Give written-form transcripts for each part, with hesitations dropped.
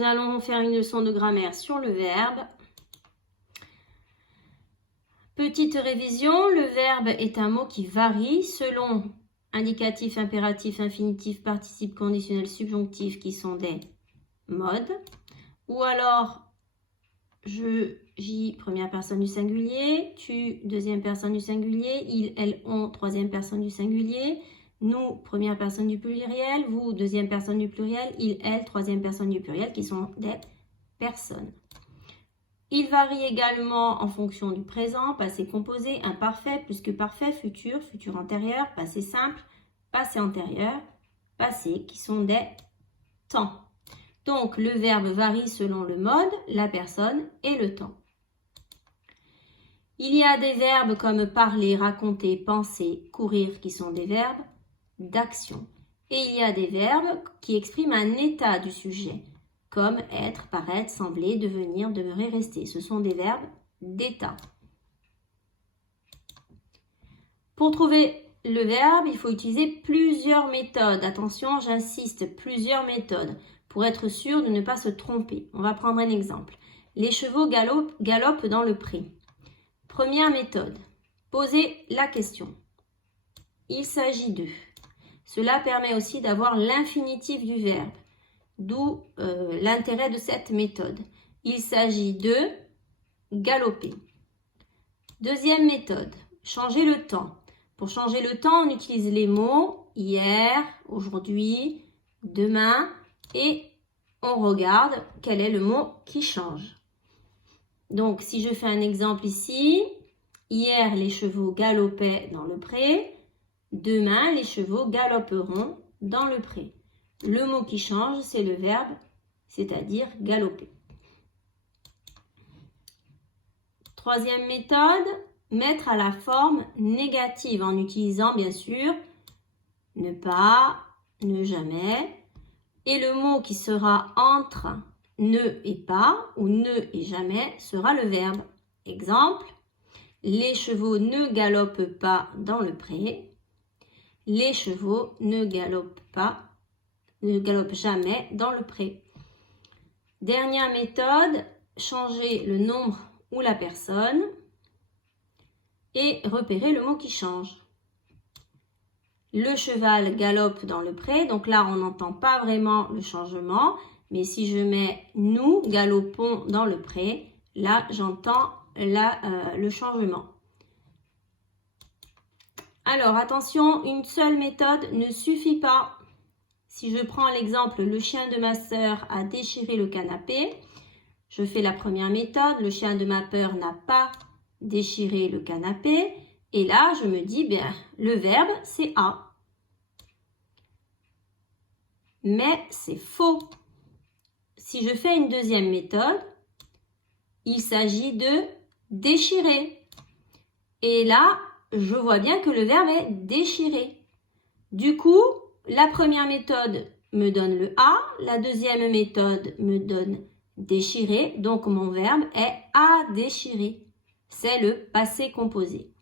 Nous allons faire une leçon de grammaire sur le verbe. Petite révision, le verbe est un mot qui varie selon indicatif, impératif, infinitif, participe conditionnel, subjonctif qui sont des modes. Ou alors, je, j'y, première personne du singulier, tu, deuxième personne du singulier, il, elle, on, troisième personne du singulier, nous, première personne du pluriel, vous, deuxième personne du pluriel, il, elle, troisième personne du pluriel, qui sont des personnes. Il varie également en fonction du présent, passé composé, imparfait, plus que parfait, futur, futur antérieur, passé simple, passé antérieur, passé, qui sont des temps. Donc, le verbe varie selon le mode, la personne et le temps. Il y a des verbes comme parler, raconter, penser, courir, qui sont des verbes d'action. Et il y a des verbes qui expriment un état du sujet, comme être, paraître, sembler, devenir, demeurer, rester. Ce sont des verbes d'état. Pour trouver le verbe, il faut utiliser plusieurs méthodes. Attention, j'insiste, plusieurs méthodes pour être sûr de ne pas se tromper. On va prendre un exemple. Les chevaux galopent dans le pré. Première méthode, poser la question. Il s'agit de. Cela permet aussi d'avoir l'infinitif du verbe, d'où l'intérêt de cette méthode. Il s'agit de galoper. Deuxième méthode, changer le temps. Pour changer le temps, on utilise les mots hier, aujourd'hui, demain et on regarde quel est le mot qui change. Donc, si je fais un exemple ici, hier, les chevaux galopaient dans le pré. Demain, les chevaux galoperont dans le pré. Le mot qui change, c'est le verbe, c'est-à-dire galoper. Troisième méthode, mettre à la forme négative en utilisant bien sûr ne pas, ne jamais. Et le mot qui sera entre ne et pas ou ne et jamais sera le verbe. Exemple, les chevaux ne galopent pas dans le pré. Les chevaux ne galopent jamais dans le pré. Dernière méthode, changer le nombre ou la personne et repérer le mot qui change. Le cheval galope dans le pré, donc là on n'entend pas vraiment le changement, mais si je mets nous galopons dans le pré, là j'entends le changement. Alors attention, une seule méthode ne suffit pas. Si je prends l'exemple, le chien de ma sœur a déchiré le canapé, je fais la première méthode, le chien de ma peur n'a pas déchiré le canapé, et là je me dis, bien, le verbe c'est a. Mais c'est faux. Si je fais une deuxième méthode, il s'agit de déchirer. Et là, je vois bien que le verbe est déchirer. Du coup, la première méthode me donne le a, la deuxième méthode me donne déchirer, donc mon verbe est à déchirer. C'est le passé composé.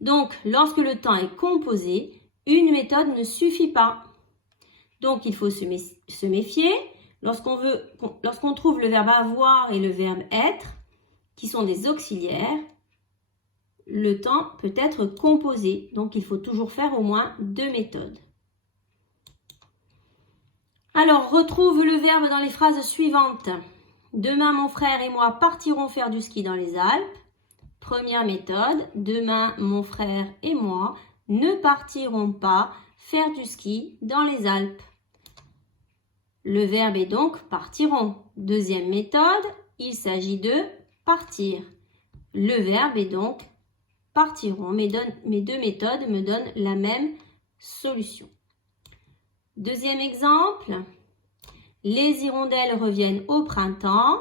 Donc, lorsque le temps est composé, une méthode ne suffit pas. Donc, il faut se méfier. Lorsqu'on trouve le verbe avoir et le verbe être, qui sont des auxiliaires, le temps peut être composé. Donc, il faut toujours faire au moins deux méthodes. Alors, retrouve le verbe dans les phrases suivantes. Demain, mon frère et moi partirons faire du ski dans les Alpes. Première méthode. Demain, mon frère et moi ne partirons pas faire du ski dans les Alpes. Le verbe est donc partiront. Deuxième méthode. Il s'agit de partir. Le verbe est donc partiront. Mes deux méthodes me donnent la même solution. Deuxième exemple, les hirondelles reviennent au printemps.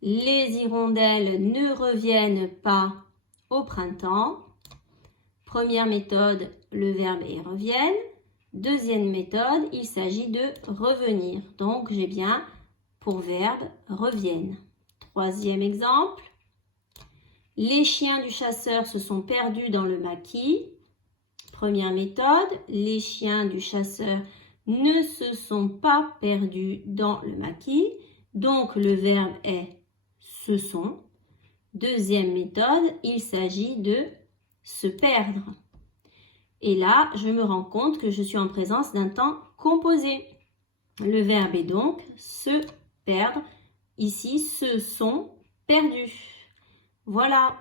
Les hirondelles ne reviennent pas au printemps. Première méthode, le verbe est reviennent. Deuxième méthode, il s'agit de revenir. Donc, j'ai bien pour verbe reviennent. Troisième exemple, les chiens du chasseur se sont perdus dans le maquis. Première méthode, les chiens du chasseur ne se sont pas perdus dans le maquis. Donc, le verbe est se sont. Deuxième méthode, il s'agit de se perdre. Et là, je me rends compte que je suis en présence d'un temps composé. Le verbe est donc se perdre. Ici, se sont perdus. Voilà.